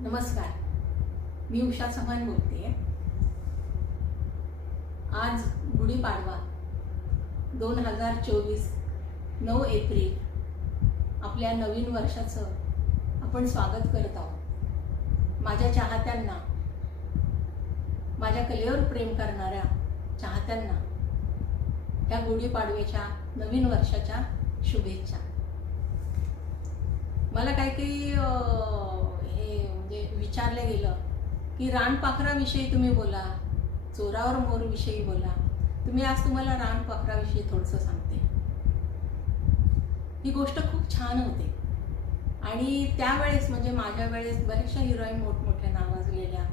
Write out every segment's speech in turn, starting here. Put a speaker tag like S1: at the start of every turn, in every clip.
S1: नमस्कार. मी उषा चव्हाण बोलते. आज गुढीपाडवा दोन हजार चोवीस नऊ एप्रिल आपल्या नवीन वर्षाचं आपण स्वागत करत आहोत. माझ्या चाहत्यांना माझ्या कलेवर प्रेम करणाऱ्या चाहत्यांना ह्या गुढीपाडव्याच्या नवीन वर्षाच्या शुभेच्छा. मला काही काही विचारलं गेलं की रानपाखराविषयी तुम्ही बोला चोरावर मोरविषयी बोला. तुम्ही आज तुम्हाला रानपाखराविषयी थोडंसं सांगते. ही गोष्ट खूप छान होते. आणि त्यावेळेस म्हणजे माझ्या वेळेस बऱ्याचशा हिरोईन मोठमोठ्या नावाजलेल्या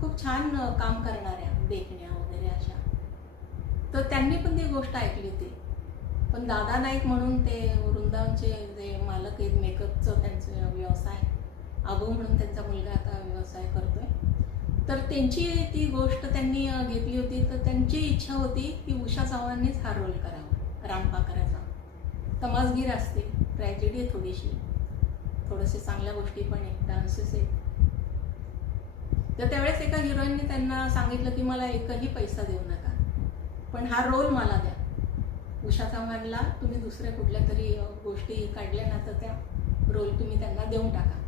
S1: खूप छान काम करणाऱ्या देखण्या वगैरे अशा. तर त्यांनी पण ती गोष्ट ऐकली होती. पण दादा नाईक म्हणून ते वृंदावनचे जे मालक आहेत मेकअपचं त्यांचं व्यवसाय आबो म्हणून त्यांचा मुलगा आता व्यवसाय करतोय. तर त्यांची ती गोष्ट त्यांनी घेतली होती. तर त्यांची इच्छा होती की उषा चव्हाणनेच हा रोल करावा रामपाकराचा तमासगीर असते ट्रॅजेडी आहे थोडीशी. थोडेसे चांगल्या गोष्टी पण आहेत डान्सेस आहेत. तर त्यावेळेस एका हिरोईनने त्यांना सांगितलं की मला एकही पैसा देऊ नका पण हा रोल मला द्या. उषा चव्हाणला तुम्ही दुसऱ्या कुठल्या तरी गोष्टी काढल्या ना तर त्या रोल तुम्ही त्यांना देऊन टाका.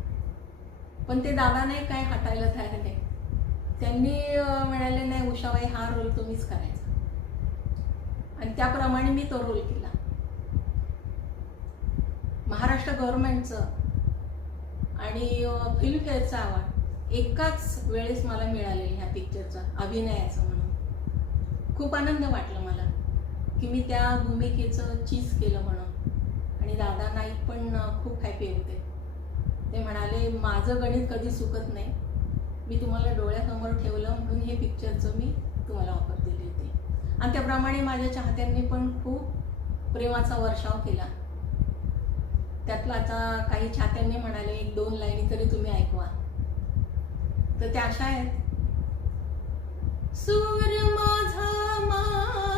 S1: पण ते दादा नाही काय हटायला तयार नाही. त्यांनी म्हणाले नाही उषाबाई हा रोल तुम्हीच करायचा. आणि त्याप्रमाणे मी तो रोल केला. महाराष्ट्र गव्हर्नमेंटचं आणि फिल्मफेअरचा अवॉर्ड एकाच वेळेस मला मिळालेला ह्या पिक्चरचा अभिनयाचा म्हणून. खूप आनंद वाटला मला की मी त्या भूमिकेचं चीज केलं म्हणून. आणि दादा नाईक पण खूप हॅपी होते. ते म्हणाले माझं गणित कधी चुकत नाही. मी तुम्हाला डोळ्यासमोर ठेवलं म्हणून हे पिक्चरचं मी तुम्हाला ऑफर दिली होती. आणि त्याप्रमाणे माझ्या चाहत्यांनी पण खूप प्रेमाचा वर्षाव केला. त्यातलं आता काही चाहत्यांनी म्हणाले एक दोन लाईनी तरी तुम्ही ऐकवा. तर त्या अशा आहेत. सूर माझा मा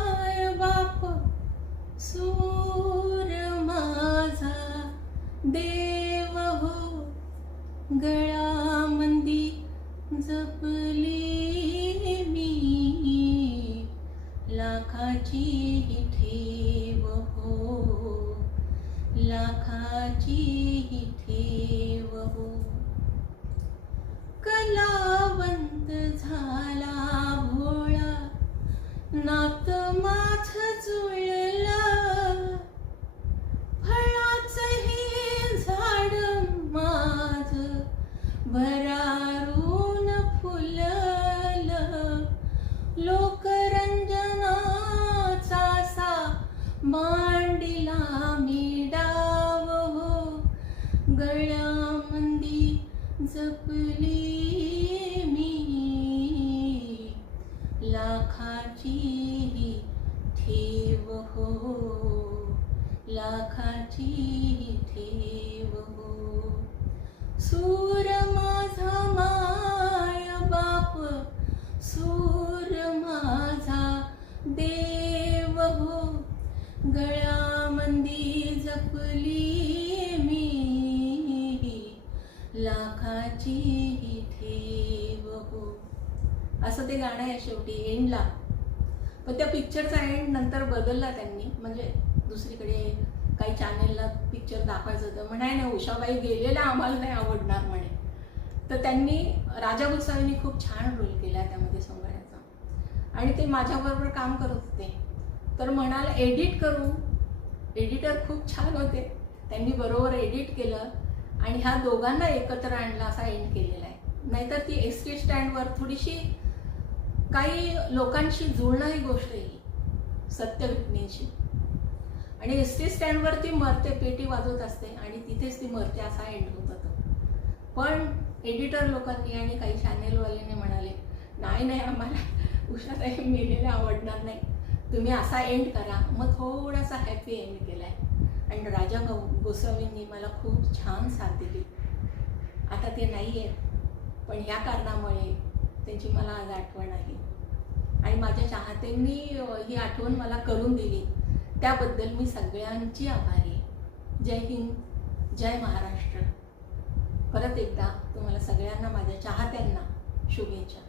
S1: जपली मी. लाखाची ही ठेव हो. लाखाची ही ठेव हो. कलावंत झाला भोळा. नात माझ जुळलं लाखाची ठेव हो. लाखाची ठेव हो. सूर माझा माय बाप सूर माझा देव हो. गळ्यामंदी जपली मी लाखाची असं ते गाणं आहे शेवटी एंडला पण त्या पिक्चरचा एंड नंतर बदलला त्यांनी. म्हणजे दुसरीकडे काही चॅनेलला पिक्चर दाखवायचं होतं. म्हणाय ना उषाबाई गेलेला आम्हाला नाही आवडणार म्हणे. तर त्यांनी राजा गोसावींनी खूप छान रोल केला त्यामध्ये सोंगाड्याचा. आणि ते माझ्याबरोबर काम करत होते. तर म्हणाला एडिट करू. एडिटर खूप छान होते. त्यांनी बरोबर एडिट केलं आणि ह्या दोघांना एकत्र आणला असा एंड केलेला आहे. नाहीतर ती एस टी स्टँडवर थोडीशी काही लोकांशी जुळणारी गोष्ट आहे. ही सत्य घटनेची. आणि एस टी स्टँडवर ती मरते पेटी वाजवत असते आणि तिथेच ती मरते असा एंड होत होता. पण एडिटर लोकांनी आणि काही चॅनेलवाल्यांनी म्हणाले नाही नाही आम्हाला उषाताई मेलेले आवडणार नाही. तुम्ही असा एंड करा. मग थोडासा हॅपी एंड केला आहे आणि राजा गो गोस्वामींनी मला खूप छान साथ दिली. आता ते नाही आहेत पण ह्या कारणामुळे त्यांची मला आज आठवण आहे. आणि माझ्या चाहत्यांनी ही आठवण मला करून दिली. त्याबद्दल मी सगळ्यांची आभारी. जय हिंद जय महाराष्ट्र. परत एकदा तुम्हाला सगळ्यांना माझ्या चाहत्यांना शुभेच्छा.